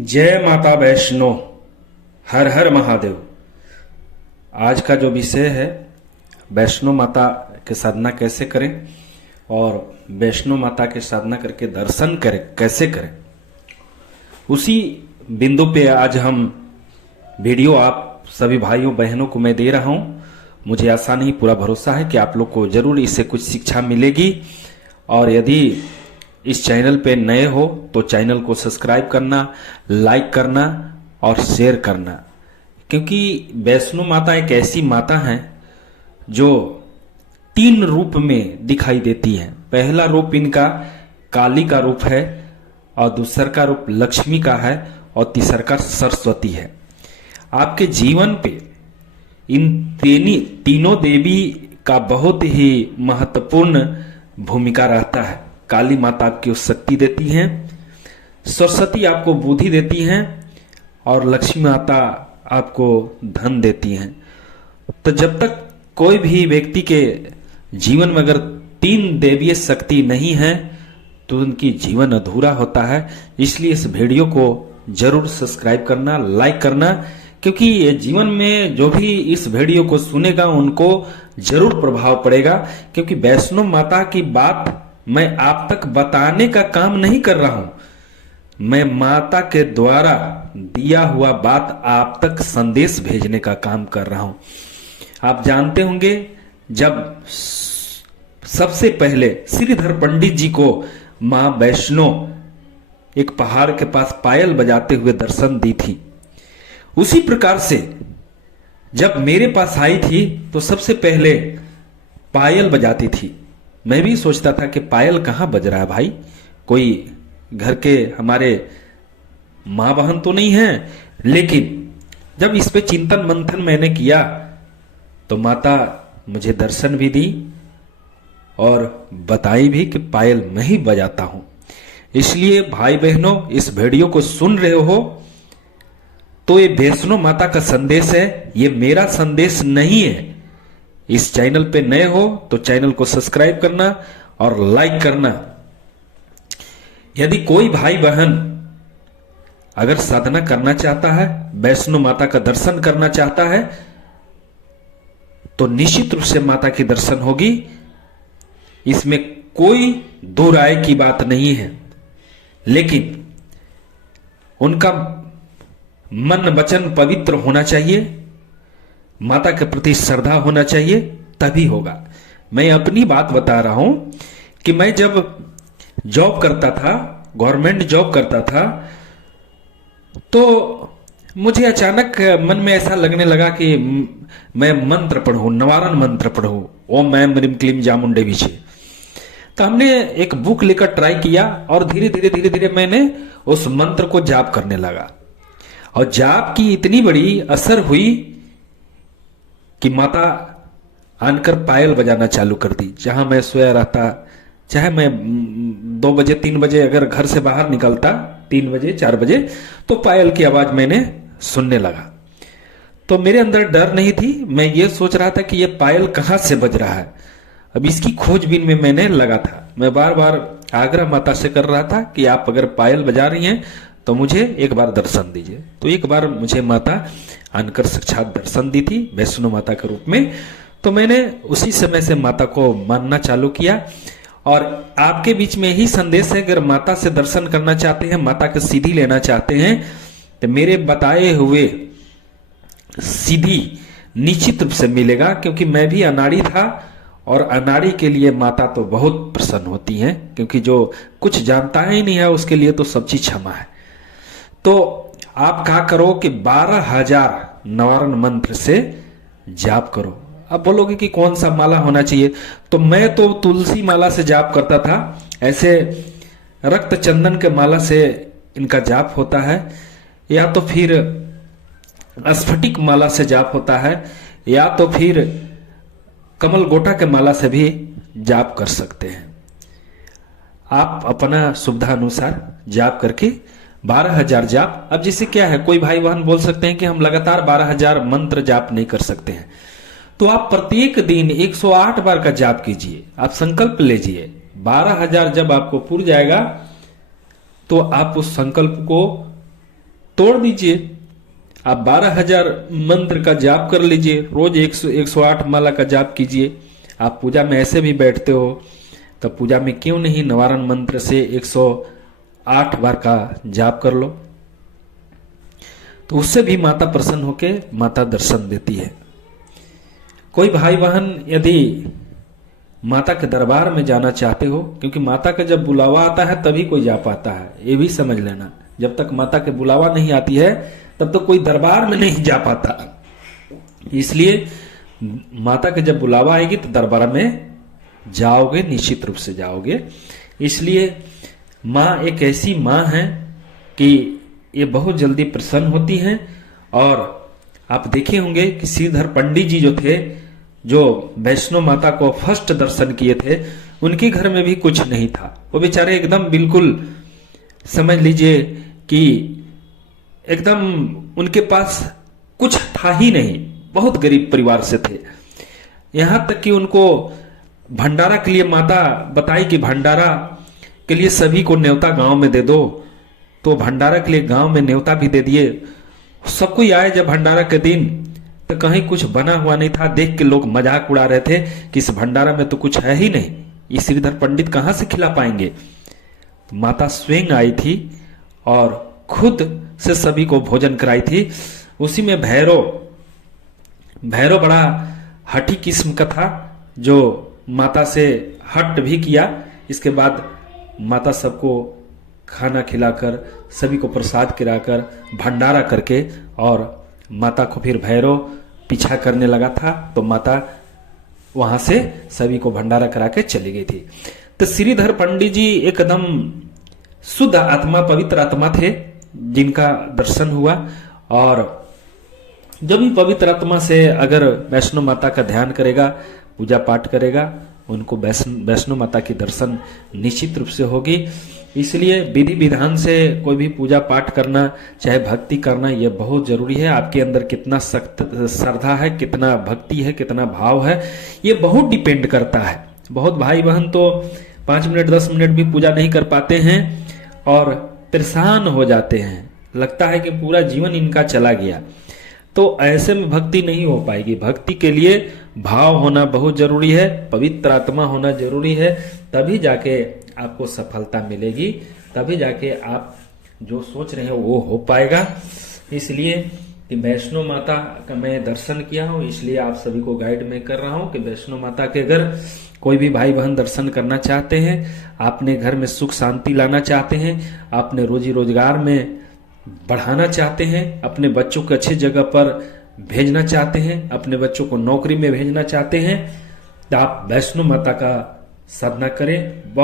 जय माता वैष्णो। हर हर महादेव। आज का जो विषय है, वैष्णो माता की साधना कैसे करें और वैष्णो माता की साधना करके दर्शन करें कैसे करें, उसी बिंदु पे आज हम वीडियो आप सभी भाइयों बहनों को मैं दे रहा हूं। मुझे आशा नहीं, पूरा भरोसा है कि आप लोग को जरूर इससे कुछ शिक्षा मिलेगी। और यदि इस चैनल पे नए हो तो चैनल को सब्सक्राइब करना, लाइक करना और शेयर करना, क्योंकि वैष्णो माता एक ऐसी माता है जो 3 रूप में दिखाई देती है। पहला रूप इनका काली का रूप है, और दूसरा का रूप लक्ष्मी का है, और तीसरा का सरस्वती है। आपके जीवन पे इन तीनों देवी का बहुत ही महत्वपूर्ण भूमिका रहता है। काली माता आपकी शक्ति देती हैं, सरस्वती आपको बुद्धि देती हैं, और लक्ष्मी माता आपको धन देती हैं। तो जब तक कोई भी व्यक्ति के जीवन में अगर 3 देवीय शक्ति नहीं है तो उनकी जीवन अधूरा होता है। इसलिए इस वीडियो को जरूर सब्सक्राइब करना, लाइक करना, क्योंकि ये जीवन में जो भी इस वीडियो को सुनेगा उनको जरूर प्रभाव पड़ेगा। क्योंकि वैष्णो माता की बात मैं आप तक बताने का काम नहीं कर रहा हूं, मैं माता के द्वारा दिया हुआ बात आप तक संदेश भेजने का काम कर रहा हूं। आप जानते होंगे, जब सबसे पहले श्रीधर पंडित जी को मां वैष्णो एक पहाड़ के पास पायल बजाते हुए दर्शन दी थी, उसी प्रकार से जब मेरे पास आई थी तो सबसे पहले पायल बजाती थी। मैं भी सोचता था कि पायल कहां बज रहा है भाई, कोई घर के हमारे मां बहन तो नहीं है। लेकिन जब इस पे चिंतन मंथन मैंने किया तो माता मुझे दर्शन भी दी और बताई भी कि पायल मैं ही बजाता हूं। इसलिए भाई बहनों, इस वीडियो को सुन रहे हो तो ये वैष्णो माता का संदेश है, ये मेरा संदेश नहीं है। इस चैनल पे नए हो तो चैनल को सब्सक्राइब करना और लाइक करना। यदि कोई भाई बहन अगर साधना करना चाहता है, वैष्णो माता का दर्शन करना चाहता है, तो निश्चित रूप से माता की दर्शन होगी। इसमें कोई दो राय की बात नहीं है। लेकिन उनका मन वचन पवित्र होना चाहिए, माता के प्रति श्रद्धा होना चाहिए, तभी होगा। मैं अपनी बात बता रहा हूं कि मैं जब जॉब करता था, गवर्नमेंट जॉब करता था, तो मुझे अचानक मन में ऐसा लगने लगा कि मैं मंत्र पढ़ूं, निवारण मंत्र पढ़ूं, ओम ऐं ह्रीं क्लीं चामुंडे विचे। तो हमने एक बुक लेकर ट्राई किया और धीरे धीरे मैंने उस मंत्र को जाप करने लगा। और जाप की इतनी बड़ी असर हुई कि माता आनकर पायल बजाना चालू कर दी। जहां मैं सोया रहता, चाहे मैं 2 बजे 3 बजे अगर घर से बाहर निकलता, 3 बजे 4 बजे, तो पायल की आवाज मैंने सुनने लगा। तो मेरे अंदर डर नहीं थी, मैं ये सोच रहा था कि ये पायल कहां से बज रहा है। अब इसकी खोजबीन में मैंने लगा था। मैं बार बार आग्रह माता से कर रहा था कि आप अगर पायल बजा रही हैं तो मुझे एक बार दर्शन दीजिए। तो एक बार मुझे माता आनकर साक्षात दर्शन दी थी वैष्णो माता के रूप में। तो मैंने उसी समय से माता को मानना चालू किया। और आपके बीच में ही संदेश है, अगर माता से दर्शन करना चाहते हैं, माता के सीधी लेना चाहते हैं, तो मेरे बताए हुए सीधी निश्चित रूप से मिलेगा। क्योंकि मैं भी अनाड़ी था, और अनाड़ी के लिए माता तो बहुत प्रसन्न होती हैं, क्योंकि जो कुछ जानता ही नहीं है उसके लिए तो सब चीज क्षमा है। तो आप क्या करो कि 12,000 निवारण मंत्र से जाप करो। अब बोलोगे कि कौन सा माला होना चाहिए, तो मैं तो तुलसी माला से जाप करता था। ऐसे रक्त चंदन के माला से इनका जाप होता है, या तो फिर स्फटिक माला से जाप होता है, या तो फिर कमल गोटा के माला से भी जाप कर सकते हैं। आप अपना सुविधा अनुसार जाप करके 12,000 जाप। अब जैसे क्या है, कोई भाई बहन बोल सकते हैं कि हम लगातार 12,000 मंत्र जाप नहीं कर सकते हैं, तो आप प्रत्येक दिन 108 बार का जाप कीजिए। आप संकल्प लीजिए, 12,000 जब आपको पूर जाएगा तो आप उस संकल्प को तोड़ दीजिए। आप 12,000 मंत्र का जाप कर लीजिए, रोज 108 माला का जाप कीजिए। आप पूजा में ऐसे भी बैठते हो, तो पूजा में क्यों नहीं निवारण मंत्र से 108 बार का जाप कर लो, तो उससे भी माता प्रसन्न होके माता दर्शन देती है। कोई भाई बहन यदि माता के दरबार में जाना चाहते हो, क्योंकि माता का जब बुलावा आता है तभी कोई जा पाता है, ये भी समझ लेना। जब तक माता के बुलावा नहीं आती है तब तक कोई दरबार में नहीं जा पाता। इसलिए माता के जब बुलावा आएगी तो दरबार में जाओगे, निश्चित रूप से जाओगे। इसलिए माँ एक ऐसी माँ है कि ये बहुत जल्दी प्रसन्न होती हैं। और आप देखे होंगे कि श्रीधर पंडित जी जो थे, जो वैष्णो माता को फर्स्ट दर्शन किए थे, उनके घर में भी कुछ नहीं था। वो बेचारे एकदम बिल्कुल समझ लीजिए कि एकदम उनके पास कुछ था ही नहीं, बहुत गरीब परिवार से थे। यहां तक कि उनको भंडारा के लिए माता बताई कि भंडारा के लिए सभी को न्योता गांव में दे दो, तो भंडारा के लिए गांव में न्योता भी दे दिए। सब कोई आए जब भंडारा के दिन, तो कहीं कुछ बना हुआ नहीं था। देख के लोग मजाक उड़ा रहे थे कि इस भंडारा में तो कुछ है ही नहीं, ये श्रीधर पंडित कहां से खिला पाएंगे। माता स्वयं आई थी और खुद से सभी को भोजन कराई थी। उसी में भैरव बड़ा हठी किस्म का था, जो माता से हट भी किया। इसके बाद माता सबको खाना खिलाकर, सभी को प्रसाद खिलाकर, भंडारा करके, और माता को फिर भैरव पीछा करने लगा था, तो माता वहां से सभी को भंडारा करा के चली गई थी। तो श्रीधर पंडित जी एकदम शुद्ध आत्मा, पवित्र आत्मा थे, जिनका दर्शन हुआ। और जब भी पवित्र आत्मा से अगर वैष्णो माता का ध्यान करेगा, पूजा पाठ करेगा, उनको वैष्णो माता की दर्शन निश्चित रूप से होगी। इसलिए विधि विधान से कोई भी पूजा पाठ करना, चाहे भक्ति करना, यह बहुत जरूरी है। आपके अंदर कितना सख्त श्रद्धा है, कितना भक्ति है, कितना भाव है, ये बहुत डिपेंड करता है। बहुत भाई बहन तो 5 मिनट 10 मिनट भी पूजा नहीं कर पाते हैं और परेशान हो जाते हैं, लगता है कि पूरा जीवन इनका चला गया। तो ऐसे में भक्ति नहीं हो पाएगी। भक्ति के लिए भाव होना बहुत जरूरी है, पवित्र आत्मा होना जरूरी है, तभी जाके आपको सफलता मिलेगी, तभी जाके आप जो सोच रहे हैं वो हो पाएगा। इसलिए कि वैष्णो माता का मैं दर्शन किया हूँ, इसलिए आप सभी को गाइड मैं कर रहा हूँ कि वैष्णो माता के अगर कोई भी भाई बहन दर्शन करना चाहते हैं, आपने घर में सुख शांति लाना चाहते हैं, आपने रोजी रोजगार में बढ़ाना चाहते हैं, अपने बच्चों को अच्छी जगह पर भेजना चाहते हैं, अपने बच्चों को नौकरी में भेजना चाहते हैं, तो आप वैष्णो माता का साधना करें।